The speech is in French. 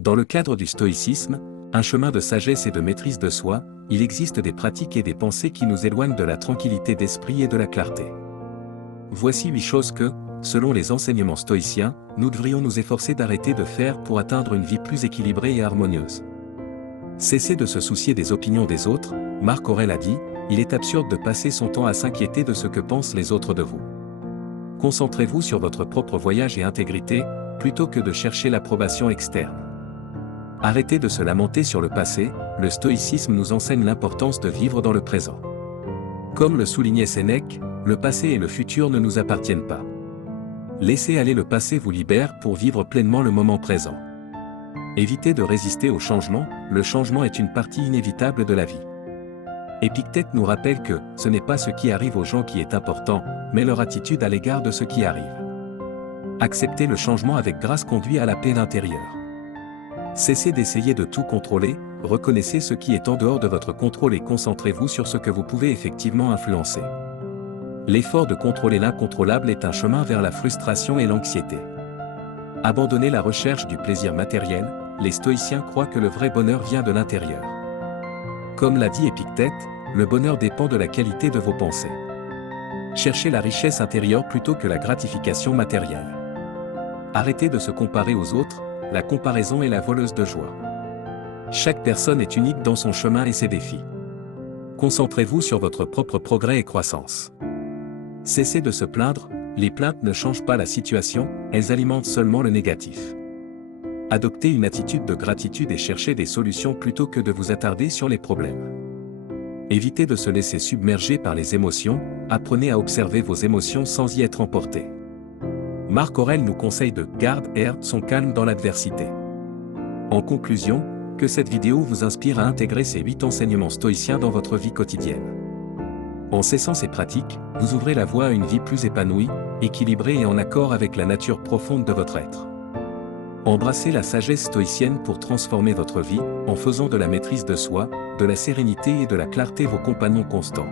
Dans le cadre du stoïcisme, un chemin de sagesse et de maîtrise de soi, il existe des pratiques et des pensées qui nous éloignent de la tranquillité d'esprit et de la clarté. Voici 8 choses que, selon les enseignements stoïciens, nous devrions nous efforcer d'arrêter de faire pour atteindre une vie plus équilibrée et harmonieuse. Cessez de se soucier des opinions des autres, Marc Aurèle a dit, il est absurde de passer son temps à s'inquiéter de ce que pensent les autres de vous. Concentrez-vous sur votre propre voyage et intégrité, plutôt que de chercher l'approbation externe. Arrêtez de se lamenter sur le passé, le stoïcisme nous enseigne l'importance de vivre dans le présent. Comme le soulignait Sénèque, le passé et le futur ne nous appartiennent pas. Laissez aller le passé vous libère pour vivre pleinement le moment présent. Évitez de résister au changement, le changement est une partie inévitable de la vie. Épictète nous rappelle que ce n'est pas ce qui arrive aux gens qui est important, mais leur attitude à l'égard de ce qui arrive. Accepter le changement avec grâce conduit à la paix intérieure. Cessez d'essayer de tout contrôler, reconnaissez ce qui est en dehors de votre contrôle et concentrez-vous sur ce que vous pouvez effectivement influencer. L'effort de contrôler l'incontrôlable est un chemin vers la frustration et l'anxiété. Abandonnez la recherche du plaisir matériel, les stoïciens croient que le vrai bonheur vient de l'intérieur. Comme l'a dit Épictète, le bonheur dépend de la qualité de vos pensées. Cherchez la richesse intérieure plutôt que la gratification matérielle. Arrêtez de se comparer aux autres, la comparaison est la voleuse de joie. Chaque personne est unique dans son chemin et ses défis. Concentrez-vous sur votre propre progrès et croissance. Cessez de se plaindre, les plaintes ne changent pas la situation, elles alimentent seulement le négatif. Adoptez une attitude de gratitude et cherchez des solutions plutôt que de vous attarder sur les problèmes. Évitez de se laisser submerger par les émotions, apprenez à observer vos émotions sans y être emporté. Marc Aurèle nous conseille de garder son calme dans l'adversité. En conclusion, que cette vidéo vous inspire à intégrer ces 8 enseignements stoïciens dans votre vie quotidienne. En cessant ces pratiques, vous ouvrez la voie à une vie plus épanouie, équilibrée et en accord avec la nature profonde de votre être. Embrassez la sagesse stoïcienne pour transformer votre vie, en faisant de la maîtrise de soi, de la sérénité et de la clarté vos compagnons constants.